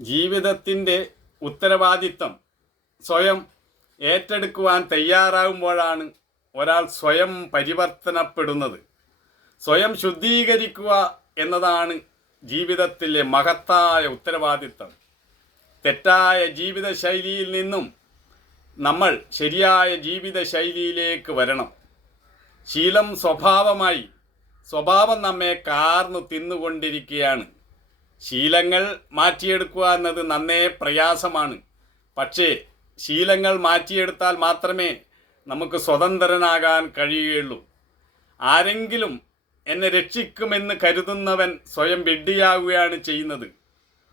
ജീവിതത്തിന്റെ ഉത്തരവാദിത്തം സ്വയം ഏറ്റെടുക്കുവാൻ തയ്യാറാകുമ്പോഴാണ് ഒരാൾ സ്വയം പരിവർത്തനപ്പെടുന്നത്. സ്വയം ശുദ്ധീകരിക്കുക എന്നതാണ് ജീവിതത്തിലെ മഹത്തായ ഉത്തരവാദിത്തം തെറ്റായ ജീവിത ശൈലിയിൽ നിന്നും നമ്മൾ ശരിയായ ജീവിത ശൈലിയിലേക്ക് വരണം. ശീലം സ്വഭാവമായി സ്വഭാവം നമ്മെ കാർന്നു തിന്നുകൊണ്ടിരിക്കുകയാണ്. ശീലങ്ങൾ മാറ്റിയെടുക്കുക എന്നത് നന്നേ പ്രയാസമാണ്. പക്ഷേ ശീലങ്ങൾ മാറ്റിയെടുത്താൽ മാത്രമേ നമുക്ക് സ്വതന്ത്രനാകാൻ കഴിയുകയുള്ളൂ. ആരെങ്കിലും എന്നെ രക്ഷിക്കുമെന്ന് കരുതുന്നവൻ സ്വയം വിഡ്ഢിയാവുകയാണ് ചെയ്യുന്നത്.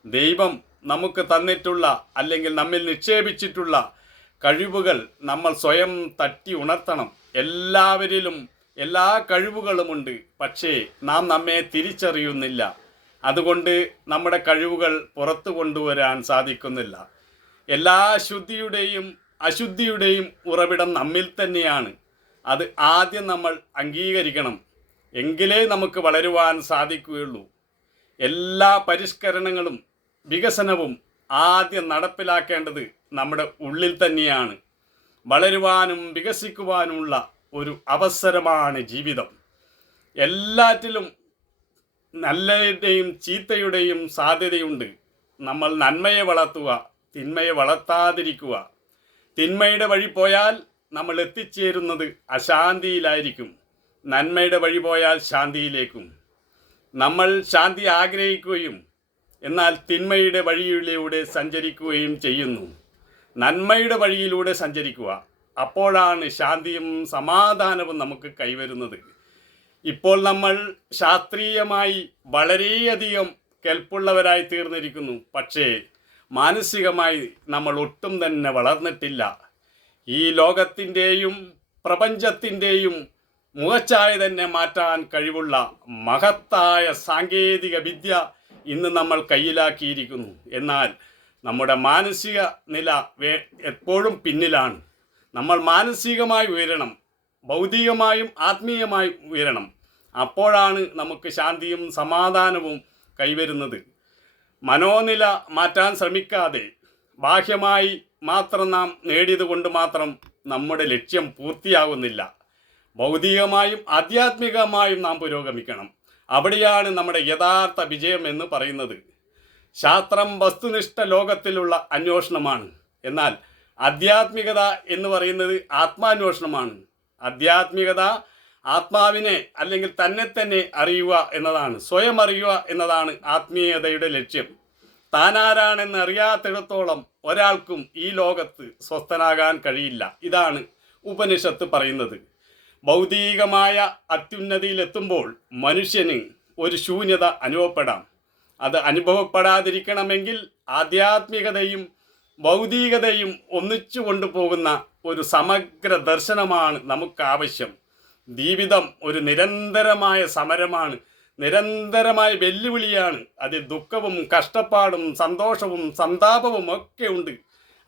ദൈവം നമുക്ക് തന്നിട്ടുള്ള അല്ലെങ്കിൽ നമ്മിൽ നിക്ഷേപിച്ചിട്ടുള്ള കഴിവുകൾ നമ്മൾ സ്വയം തട്ടി ഉണർത്തണം. എല്ലാവരിലും എല്ലാ കഴിവുകളുമുണ്ട്. പക്ഷേ നാം നമ്മെ തിരിച്ചറിയുന്നില്ല. അതുകൊണ്ട് നമ്മുടെ കഴിവുകൾ പുറത്തു കൊണ്ടുവരാൻ സാധിക്കുന്നില്ല. എല്ലാ ശുദ്ധിയുടെയും അശുദ്ധിയുടെയും ഉറവിടം നമ്മിൽ തന്നെയാണ്. അത് ആദ്യം നമ്മൾ അംഗീകരിക്കണം. എങ്കിലേ നമുക്ക് വളരുവാൻ സാധിക്കുകയുള്ളൂ. എല്ലാ പരിഷ്കരണങ്ങളും വികസനവും ആദ്യം നടപ്പിലാക്കേണ്ടത് നമ്മുടെ ഉള്ളിൽ തന്നെയാണ്. വളരുവാനും വികസിക്കുവാനുമുള്ള ഒരു അവസരമാണ് ജീവിതം. എല്ലാറ്റിലും നല്ലയുടെയും ചീത്തയുടെയും സാധ്യതയുണ്ട്. നമ്മൾ നന്മയെ വളർത്തുക തിന്മയെ വളർത്താതിരിക്കുക. തിന്മയുടെ വഴി പോയാൽ നമ്മൾ എത്തിച്ചേരുന്നത് അശാന്തിയിലായിരിക്കും. നന്മയുടെ വഴി പോയാൽ ശാന്തിയിലേക്കും. നമ്മൾ ശാന്തി ആഗ്രഹിക്കുകയും എന്നാൽ തിന്മയുടെ വഴിയിലൂടെ സഞ്ചരിക്കുകയും ചെയ്യുന്നു. നന്മയുടെ വഴിയിലൂടെ സഞ്ചരിക്കുക. അപ്പോഴാണ് ശാന്തിയും സമാധാനവും നമുക്ക് കൈവരുന്നത്. ഇപ്പോൾ നമ്മൾ ശാസ്ത്രീയമായി വളരെയധികം കെൽപ്പുള്ളവരായി തീർന്നിരിക്കുന്നു. പക്ഷേ മാനസികമായി നമ്മൾ ഒട്ടും തന്നെ വളർന്നിട്ടില്ല. ഈ ലോകത്തിന്റെയും പ്രപഞ്ചത്തിന്റെയും മുഖച്ചായ തന്നെ മാറ്റാൻ കഴിവുള്ള മഹത്തായ സാങ്കേതിക വിദ്യ ഇന്ന് നമ്മൾ കയ്യിലാക്കിയിരിക്കുന്നു. എന്നാൽ നമ്മുടെ മാനസിക നില എപ്പോഴും പിന്നിലാണ്. നമ്മൾ മാനസികമായി ഉയരണം. ഭൗതികമായും ആത്മീയമായും ഉയരണം. അപ്പോഴാണ് നമുക്ക് ശാന്തിയും സമാധാനവും കൈവരുന്നത്. മനോനില മാറ്റാൻ ശ്രമിക്കാതെ ബാഹ്യമായി മാത്രം നാം നേടിയതുകൊണ്ട് മാത്രം നമ്മുടെ ലക്ഷ്യം പൂർത്തിയാകുന്നില്ല. ഭൗതികമായും ആധ്യാത്മികമായും നാം പുരോഗമിക്കണം. അവിടെയാണ് നമ്മുടെ യഥാർത്ഥ വിജയം എന്ന് പറയുന്നത്. ശാസ്ത്രം വസ്തുനിഷ്ഠ ലോകത്തിലുള്ള അന്വേഷണമാണ്. എന്നാൽ ആധ്യാത്മികത എന്ന് പറയുന്നത് ആത്മാന്വേഷണമാണ്. ആധ്യാത്മികത ആത്മാവിനെ അല്ലെങ്കിൽ തന്നെ തന്നെ അറിയുക എന്നതാണ് സ്വയം അറിയുക എന്നതാണ് ആത്മീയതയുടെ ലക്ഷ്യം. താനാരാണെന്ന് അറിയാത്തിടത്തോളം ഒരാൾക്കും ഈ ലോകത്ത് സ്വസ്ഥനാകാൻ കഴിയില്ല. ഇതാണ് ഉപനിഷത്ത് പറയുന്നത്. ഭൗതികമായ അത്യുന്നതിയിലെത്തുമ്പോൾ മനുഷ്യന് ഒരു ശൂന്യത അനുഭവപ്പെടാം. അത് അനുഭവപ്പെടാതിരിക്കണമെങ്കിൽ ആധ്യാത്മികതയും ഭൗതികതയും ഒന്നിച്ചു കൊണ്ടുപോകുന്ന ഒരു സമഗ്ര ദർശനമാണ് നമുക്ക് ആവശ്യം ജീവിതം ഒരു നിരന്തരമായ സമരമാണ്. നിരന്തരമായ വെല്ലുവിളിയാണ്. അതിൽ ദുഃഖവും കഷ്ടപ്പാടും സന്തോഷവും സന്താപവും ഒക്കെ ഉണ്ട്.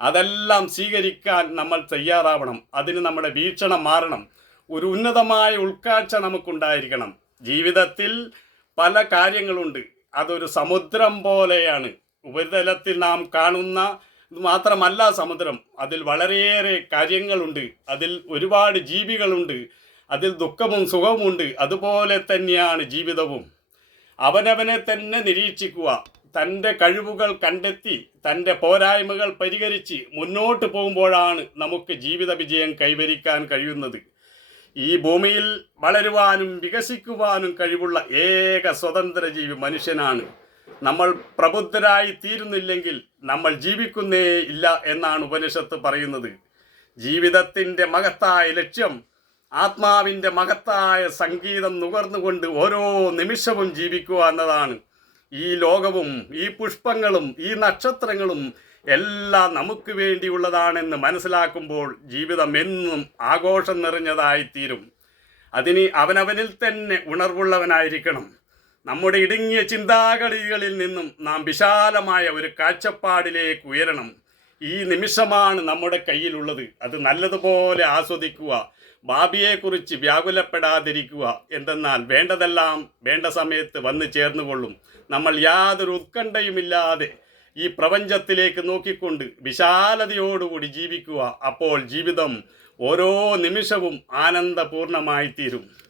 അതെല്ലാം സ്വീകരിക്കാൻ നമ്മൾ തയ്യാറാവണം. അതിന് നമ്മുടെ വീക്ഷണം മാറണം. ഒരു ഉന്നതമായ ഉൾക്കാഴ്ച നമുക്കുണ്ടായിരിക്കണം. ജീവിതത്തിൽ പല കാര്യങ്ങളുണ്ട്. അതൊരു സമുദ്രം പോലെയാണ്. ഉപരിതലത്തിൽ നാം കാണുന്ന മാത്രമല്ല സമുദ്രം. അതിൽ വളരെയേറെ കാര്യങ്ങളുണ്ട്. അതിൽ ഒരുപാട് ജീവികളുണ്ട്. അതിൽ ദുഃഖവും സുഖവുമുണ്ട്. അതുപോലെ തന്നെയാണ് ജീവിതവും. അവനവനെ തന്നെ നിരീക്ഷിക്കുക. തന്റെ കഴിവുകൾ കണ്ടെത്തി തന്റെ പോരായ്മകൾ പരിഹരിച്ച് മുന്നോട്ട് പോകുമ്പോഴാണ് നമുക്ക് ജീവിത വിജയം കൈവരിക്കാൻ കഴിയുന്നത്. ഈ ഭൂമിയിൽ വളരുവാനും വികസിക്കുവാനും കഴിവുള്ള ഏക സ്വതന്ത്ര ജീവി മനുഷ്യനാണ്. നമ്മൾ പ്രബുദ്ധരായി തീരുന്നില്ലെങ്കിൽ നമ്മൾ ജീവിക്കുന്നേ ഇല്ല എന്നാണ് ഉപനിഷത്ത് പറയുന്നത്. ജീവിതത്തിന്റെ മഹത്തായ ലക്ഷ്യം ആത്മാവിന്റെ മഹത്തായ സംഗീതം നുകർന്നുകൊണ്ട് ഓരോ നിമിഷവും ജീവിക്കുക എന്നതാണ്. ഈ ലോകവും ഈ പുഷ്പങ്ങളും ഈ നക്ഷത്രങ്ങളും എല്ലാം നമുക്ക് വേണ്ടിയുള്ളതാണെന്ന് മനസ്സിലാക്കുമ്പോൾ ജീവിതം എന്നും ആഘോഷം നിറഞ്ഞതായിത്തീരും. അതിന് അവനവനിൽ തന്നെ ഉണർവുള്ളവനായിരിക്കണം. നമ്മുടെ ഇടുങ്ങിയ ചിന്താഗതികളിൽ നിന്നും നാം വിശാലമായ ഒരു കാഴ്ചപ്പാടിലേക്ക് ഉയരണം. ഈ നിമിഷമാണ് നമ്മുടെ കയ്യിലുള്ളത്. അത് നല്ലതുപോലെ ആസ്വദിക്കുക ഭാവിയെക്കുറിച്ച് വ്യാകുലപ്പെടാതിരിക്കുക എന്തെന്നാൽ വേണ്ടതെല്ലാം വേണ്ട സമയത്ത് വന്നു ചേർന്നുകൊള്ളും. നമ്മൾ യാതൊരു ഉത്കണ്ഠയുമില്ലാതെ ഈ പ്രപഞ്ചത്തിലേക്ക് നോക്കിക്കൊണ്ട് വിശാലതയോടുകൂടി ജീവിക്കുക. അപ്പോൾ ജീവിതം ഓരോ നിമിഷവും ആനന്ദപൂർണമായി തീരും